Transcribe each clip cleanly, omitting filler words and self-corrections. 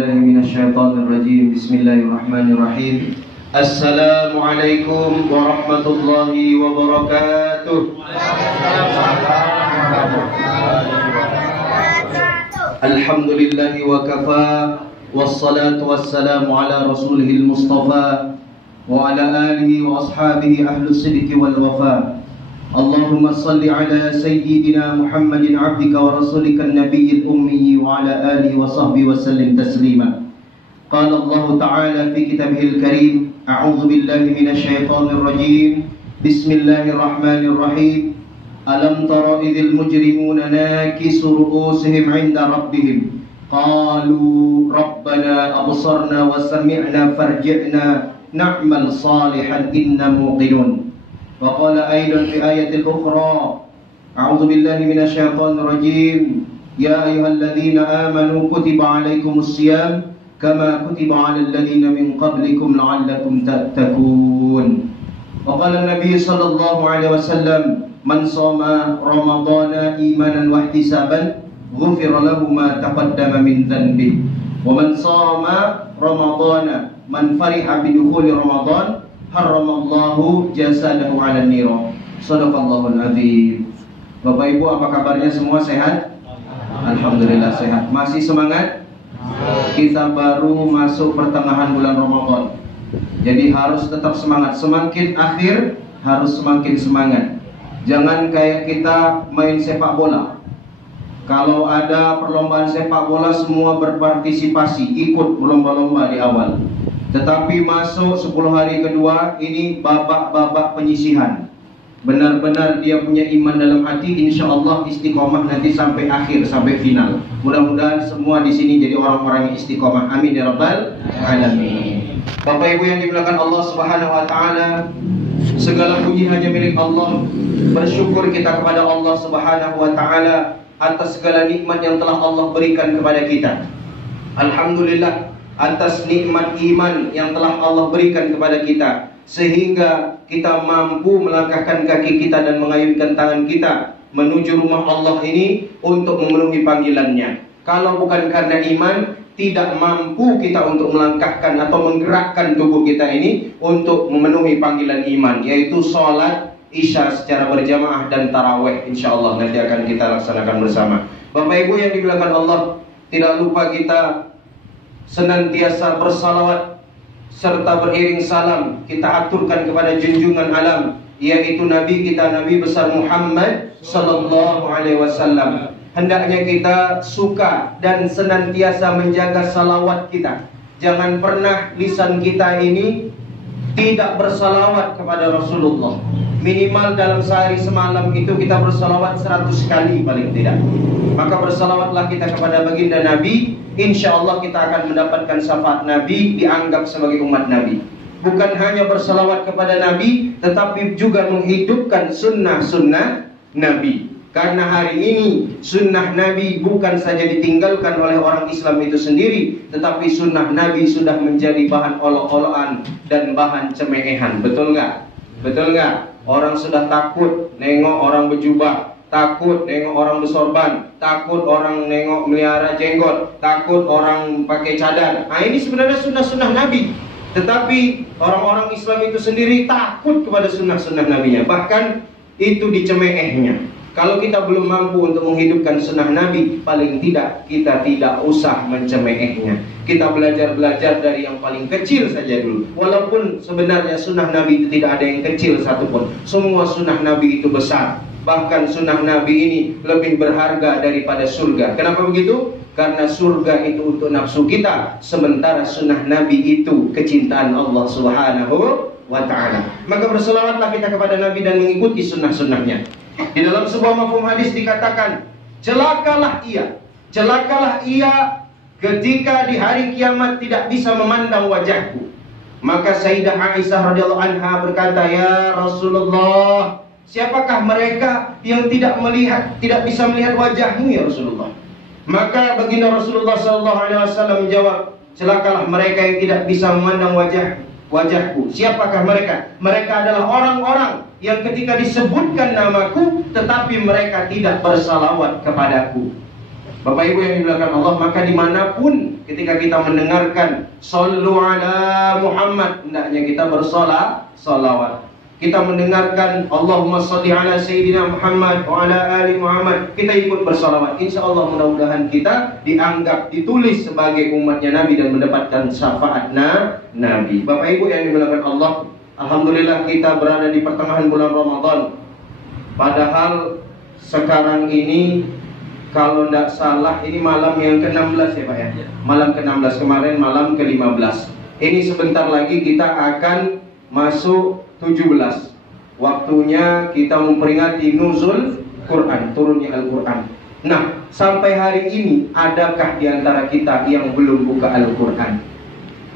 بالله من الشيطان الرجيم. بسم الله الرحمن الرحيم. السلام عليكم ورحمة الله وبركاته. الحمد لله وكفى والصلاة والسلام على رسوله المصطفى وعلى آله وأصحابه أهل الصدق والوفاء. اللهم صل على سيدنا محمد عبدك ورسولك النبي الأمي وعلى آله وصحبه وسلم تسليما. قال الله تعالى في كتابه الكريم: أعوذ بالله من الشيطان الرجيم. بسم الله الرحمن الرحيم. ألم تر إذ المجرمون ناكسوا رؤوسهم عند ربهم قالوا ربنا أبصرنا وسمعنا فارجعنا نعمل صالحا إنا موقنون. وقال أيضا في آية أخرى: أعوذ بالله من الشيطان الرجيم. يا أيها الذين آمنوا كتب عليكم الصيام كما كتب على الذين من قبلكم لعلكم تتقون. وقال النبي صلى الله عليه وسلم: من صام رمضان إيمانا واحتسابا غفر له ما تقدم من ذنبه. ومن صام رمضان من فرح بدخول رمضان haramallahu jasadahu 'alan nira. Shadaqallahul azim. Bapak Ibu, apa kabarnya semua, sehat? Alhamdulillah sehat. Masih semangat? Kita baru masuk pertengahan bulan Ramadan. Jadi harus tetap semangat. Semakin akhir harus semakin semangat. Jangan kayak kita main sepak bola. Kalau ada perlombaan sepak bola semua berpartisipasi, ikut berlomba-lomba di awal. Tetapi masuk 10 hari kedua ini babak-babak penyisihan. Benar-benar dia punya iman dalam hati, insya Allah istiqomah nanti sampai akhir, sampai final. Mudah-mudahan semua di sini jadi orang-orang yang istiqomah. Amin ya rabbal alamin. Bapak Ibu yang dimuliakan Allah Subhanahu wa taala, segala puji hanya milik Allah. Bersyukur kita kepada Allah Subhanahu wa taala atas segala nikmat yang telah Allah berikan kepada kita. Alhamdulillah atas nikmat iman yang telah Allah berikan kepada kita, sehingga kita mampu melangkahkan kaki kita dan mengayunkan tangan kita menuju rumah Allah ini untuk memenuhi panggilannya. Kalau bukan karena iman, tidak mampu kita untuk melangkahkan atau menggerakkan tubuh kita ini untuk memenuhi panggilan iman, yaitu sholat isya secara berjamaah dan taraweh. Insya Allah nanti akan kita laksanakan bersama. Bapak Ibu yang dimuliakan Allah, tidak lupa kita senantiasa bersalawat serta beriring salam kita aturkan kepada junjungan alam, yaitu Nabi kita, Nabi besar Muhammad sallallahu alaihi wasallam. Hendaknya kita suka dan senantiasa menjaga salawat kita. Jangan pernah lisan kita ini tidak bersalawat kepada Rasulullah. Minimal dalam sehari semalam itu kita bersalawat 100 kali paling tidak. Maka bersalawatlah kita kepada baginda Nabi. Insya Allah kita akan mendapatkan syafaat Nabi, dianggap sebagai umat Nabi. Bukan hanya bersalawat kepada Nabi, tetapi juga menghidupkan sunnah-sunnah Nabi. Karena hari ini sunnah Nabi bukan saja ditinggalkan oleh orang Islam itu sendiri, tetapi sunnah Nabi sudah menjadi bahan olok-olokan dan bahan cemeehan. Betul nggak? Betul nggak? Orang sudah takut nengok orang berjubah, takut nengok orang bersorban, takut orang nengok melihara jenggot, takut orang pakai cadar. Nah, ini sebenarnya sunnah-sunnah Nabi. Tetapi orang-orang Islam itu sendiri takut kepada sunnah-sunnah Nabinya. Bahkan itu dicemeehnya. Kalau kita belum mampu untuk menghidupkan sunnah Nabi, paling tidak kita tidak usah mencemeehnya. Kita belajar dari yang paling kecil saja dulu. Walaupun sebenarnya sunnah Nabi itu tidak ada yang kecil satupun. Semua sunnah Nabi itu besar. Bahkan sunnah Nabi ini lebih berharga daripada surga. Kenapa begitu? Karena surga itu untuk nafsu kita, sementara sunnah Nabi itu kecintaan Allah Subhanahu wa ta'ala. Maka berselawatlah kita kepada Nabi dan mengikuti sunnah-sunnahnya. Di dalam sebuah mafhum hadis dikatakan, celakalah ia ketika di hari kiamat tidak bisa memandang wajahku. Maka Sayyidah Aisyah radhiyallahu anha berkata, ya Rasulullah, siapakah mereka yang tidak bisa melihat wajahmu ya Rasulullah? Maka baginda Rasulullah sallallahu alaihi wasallam menjawab, celakalah mereka yang tidak bisa memandang wajahku. Siapakah mereka? Mereka adalah orang-orang yang ketika disebutkan namaku, tetapi mereka tidak bersalawat kepadaku. Bapak Ibu yang dimuliakan Allah, maka dimanapun ketika kita mendengarkan Shallu ala Muhammad, hendaknya kita bersolawat. Kita mendengarkan Allahumma sholli ala Sayyidina Muhammad wa ala ali Muhammad, kita ikut bersolawat. Insya Allah mudah-mudahan kita dianggap, ditulis sebagai umatnya Nabi dan mendapatkan syafaat Nabi. Bapak Ibu yang dimuliakan Allah, alhamdulillah kita berada di pertengahan bulan Ramadan. Padahal sekarang ini, kalau tidak salah, ini malam yang ke-16 ya Pak ya? Malam ke-16, kemarin malam ke-15. Ini sebentar lagi kita akan masuk 17. Waktunya kita memperingati nuzul Quran, turunnya Al-Quran. Nah, sampai hari ini, adakah di antara kita yang belum buka Al-Quran?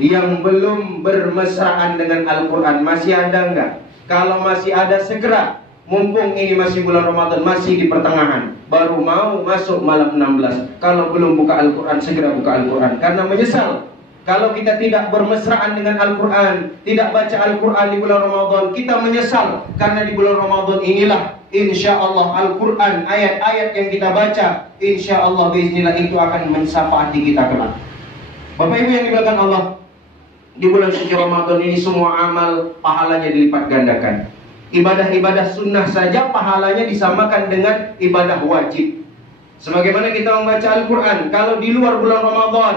Yang belum bermesraan dengan Al-Quran? Masih ada enggak? Kalau masih ada, segera. Mumpung ini masih bulan Ramadan, masih di pertengahan, baru mau masuk malam 16. Kalau belum buka Al-Quran, segera buka Al-Quran. Karena menyesal kalau kita tidak bermesraan dengan Al-Quran, tidak baca Al-Quran di bulan Ramadan, kita menyesal. Karena di bulan Ramadan inilah insya Allah Al-Quran, ayat-ayat yang kita baca, insya Allah bismillah itu akan mensyafaati kita kelak. Bapak Ibu yang dimuliakan Allah, di bulan suci Ramadan ini semua amal pahalanya dilipat gandakan. Ibadah-ibadah sunnah saja pahalanya disamakan dengan ibadah wajib. Sebagaimana kita membaca Al-Quran, kalau di luar bulan Ramadan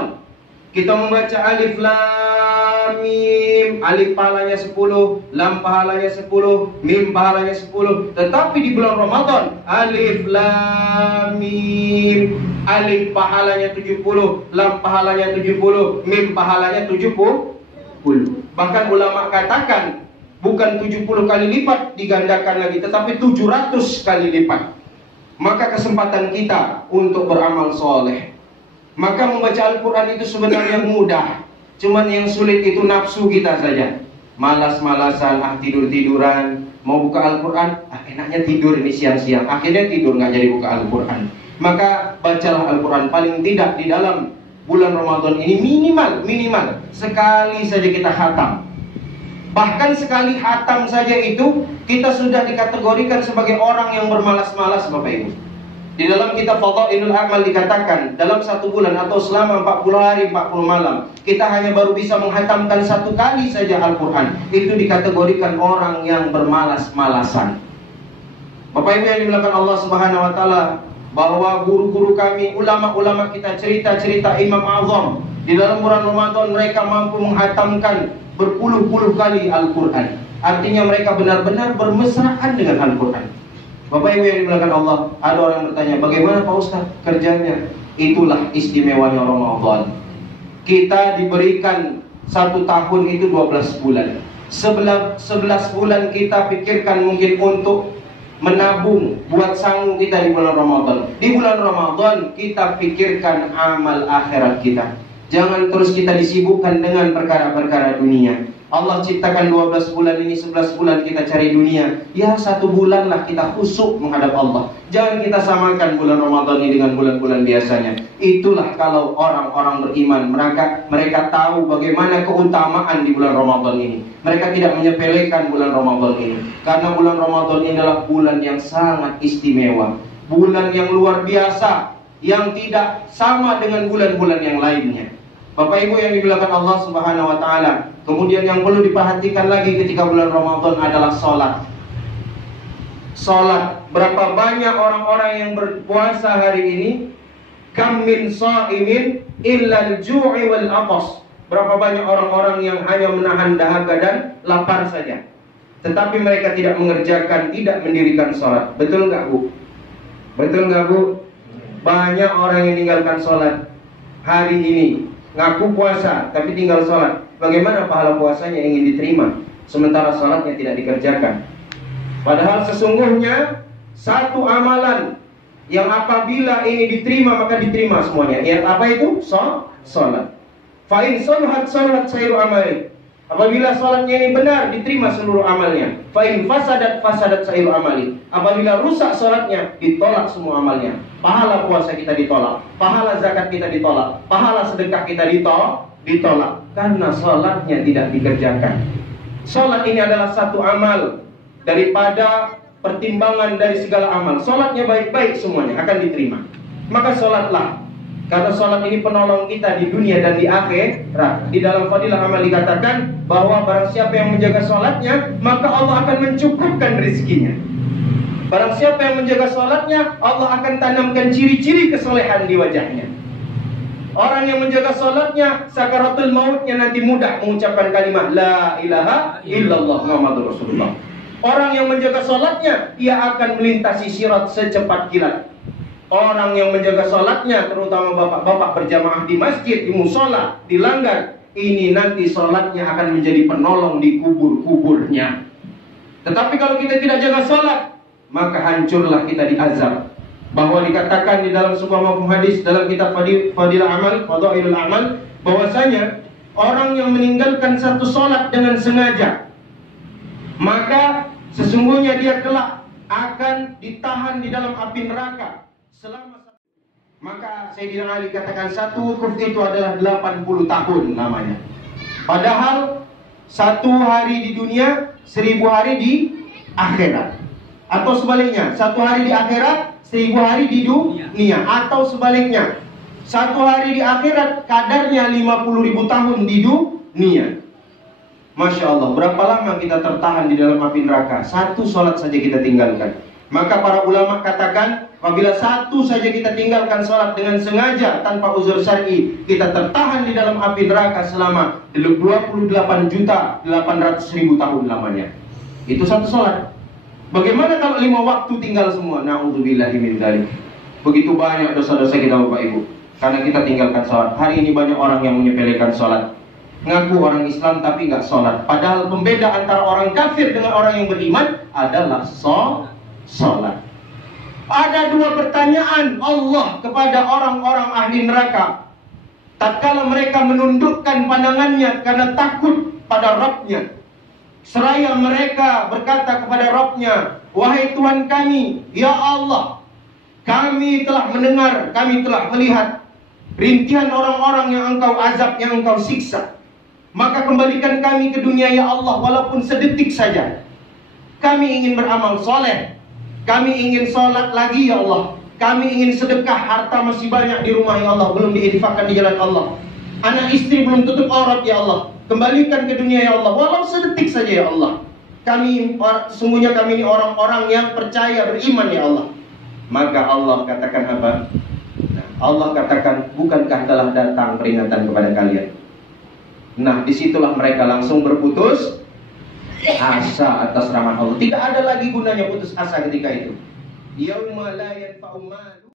kita membaca alif lam mim, alif pahalanya 10, lam pahalanya 10, mim pahalanya 10. Tetapi di bulan Ramadan, alif lam mim, alif pahalanya 70, lam pahalanya 70, mim pahalanya 70. Bahkan ulama katakan bukan 70 kali lipat digandakan lagi, tetapi 700 kali lipat. Maka kesempatan kita untuk beramal soleh. Maka membaca Al-Quran itu sebenarnya mudah. Cuman yang sulit itu nafsu kita saja. Malas-malasan, tidur-tiduran. Mau buka Al-Quran, enaknya tidur ini siang-siang. Akhirnya tidur, nggak jadi buka Al-Quran. Maka bacalah Al-Quran paling tidak di dalam bulan Ramadan ini minimal sekali saja kita khatam. Bahkan sekali khatam saja itu kita sudah dikategorikan sebagai orang yang bermalas-malas, Bapak Ibu. Di dalam kitab Fadhailul Amal dikatakan dalam satu bulan atau selama 40 hari 40 malam kita hanya baru bisa menghatamkan satu kali saja Al-Quran. Itu dikategorikan orang yang bermalas-malasan. Bapak Ibu yang dimuliakan Allah Subhanahu wa taala, bahwa guru-guru kami, ulama-ulama kita cerita-cerita Imam Azam, di dalam bulan Ramadan mereka mampu menghatamkan berpuluh-puluh kali Al-Quran. Artinya mereka benar-benar bermesraan dengan Al-Quran. Bapak Ibu yang dimuliakan Allah, ada orang bertanya, bagaimana Pak Ustaz kerjanya? Itulah istimewanya Ramadan. Kita diberikan 1 tahun itu 12 bulan. 11 bulan kita pikirkan mungkin untuk menabung buat sanggup kita di bulan Ramadan. Di bulan Ramadan kita pikirkan amal akhirat kita. Jangan terus kita disibukkan dengan perkara-perkara dunia. Allah ciptakan 12 bulan ini, 11 bulan kita cari dunia. Ya 1 bulan lah kita khusyuk menghadap Allah. Jangan kita samakan bulan Ramadan ini dengan bulan-bulan biasanya. Itulah kalau orang-orang beriman, mereka tahu bagaimana keutamaan di bulan Ramadan ini. Mereka tidak menyepelekan bulan Ramadan ini. Karena bulan Ramadan ini adalah bulan yang sangat istimewa, bulan yang luar biasa, yang tidak sama dengan bulan-bulan yang lainnya. Bapak Ibu yang dimuliakan Allah Subhanahu wa taala, kemudian yang perlu diperhatikan lagi ketika bulan Ramadan adalah sholat. Sholat. Berapa banyak orang-orang yang berpuasa hari ini? Kam min sha'imin illa al-ju'i wal 'atas. Berapa banyak orang-orang yang hanya menahan dahaga dan lapar saja, tetapi mereka tidak mengerjakan, tidak mendirikan sholat. Betul nggak Bu? Betul nggak Bu? Banyak orang yang meninggalkan sholat hari ini. Ngaku puasa tapi tinggal sholat. Bagaimana pahala puasanya ingin diterima sementara sholatnya tidak dikerjakan? Padahal sesungguhnya satu amalan yang apabila ini diterima maka diterima semuanya. Ya, apa itu? Sholat. Fa'in sholat sayru amali. Apabila sholatnya ini benar, diterima seluruh amalnya. Fa'in fasadat sayru amali. Apabila rusak sholatnya, ditolak semua amalnya. Pahala puasa kita ditolak, pahala zakat kita ditolak, pahala sedekah kita ditolak. Karena sholatnya tidak dikerjakan. Sholat ini adalah satu amal daripada pertimbangan dari segala amal. Sholatnya baik-baik semuanya akan diterima. maka sholatlah. Karena sholat ini penolong kita di dunia dan di akhirat. Di dalam fadilah amal dikatakan bahwa barang siapa yang menjaga sholatnya, maka Allah akan mencukupkan rezekinya. Barang siapa yang menjaga sholatnya, Allah akan tanamkan ciri-ciri kesolehan di wajahnya. Orang yang menjaga sholatnya, sakaratul mautnya nanti mudah mengucapkan kalimat La ilaha illallah Muhammadur Rasulullah. Orang yang menjaga sholatnya, ia akan melintasi sirat secepat kilat. Orang yang menjaga sholatnya, terutama bapak-bapak berjamaah di masjid, di musola, di langgar, ini nanti sholatnya akan menjadi penolong di kubur-kuburnya. Tetapi kalau kita tidak jaga sholat, maka hancurlah kita di azab. Bahwa dikatakan di dalam sebuah mafhum hadis dalam kitab Fadilah Amal, Fadailul Amal, bahwasanya orang yang meninggalkan satu sholat dengan sengaja, maka sesungguhnya dia kelak akan ditahan di dalam api neraka selama. Maka Sayyidina Ali katakan satu wukuf itu adalah 80 tahun namanya. Padahal satu hari di dunia 1000 hari di akhirat. Atau sebaliknya, satu hari di akhirat 1000 hari di dunia. Atau sebaliknya, satu hari di akhirat kadarnya 50.000 tahun di dunia. Masya Allah, berapa lama kita tertahan di dalam api neraka? Satu sholat saja kita tinggalkan. Maka para ulama katakan, apabila satu saja kita tinggalkan sholat dengan sengaja tanpa uzur syar'i, kita tertahan di dalam api neraka selama 28.800.000 tahun lamanya. Itu satu sholat. Bagaimana kalau 5 waktu tinggal semua? Na'udzubillahi min dzalik. Begitu banyak dosa-dosa kita Bapak Ibu, karena kita tinggalkan sholat. Hari ini banyak orang yang menyepelekan sholat, ngaku orang Islam tapi nggak sholat. Padahal pembeda antara orang kafir dengan orang yang beriman adalah sholat. Ada 2 pertanyaan Allah kepada orang-orang ahli neraka tatkala mereka menundukkan pandangannya karena takut pada Rabb-nya. Seraya mereka berkata kepada Rabb-nya, wahai Tuhan kami, ya Allah, kami telah mendengar, kami telah melihat rintihan orang-orang yang Engkau azab, yang Engkau siksa. Maka kembalikan kami ke dunia ya Allah, walaupun sedetik saja. Kami ingin beramal soleh, kami ingin sholat lagi ya Allah, kami ingin sedekah, harta masih banyak di rumah ya Allah, belum diinfakkan di jalan Allah. Anak istri belum tutup aurat ya Allah, kembalikan ke dunia ya Allah, walau sedetik saja ya Allah. Sesungguhnya kami ini orang-orang yang percaya, beriman ya Allah. Maka Allah katakan apa? Allah katakan, bukankah telah datang peringatan kepada kalian? Nah, disitulah mereka langsung berputus asa atas rahmat Allah. Tidak ada lagi gunanya putus asa ketika itu. Yauma la yanfa'u malu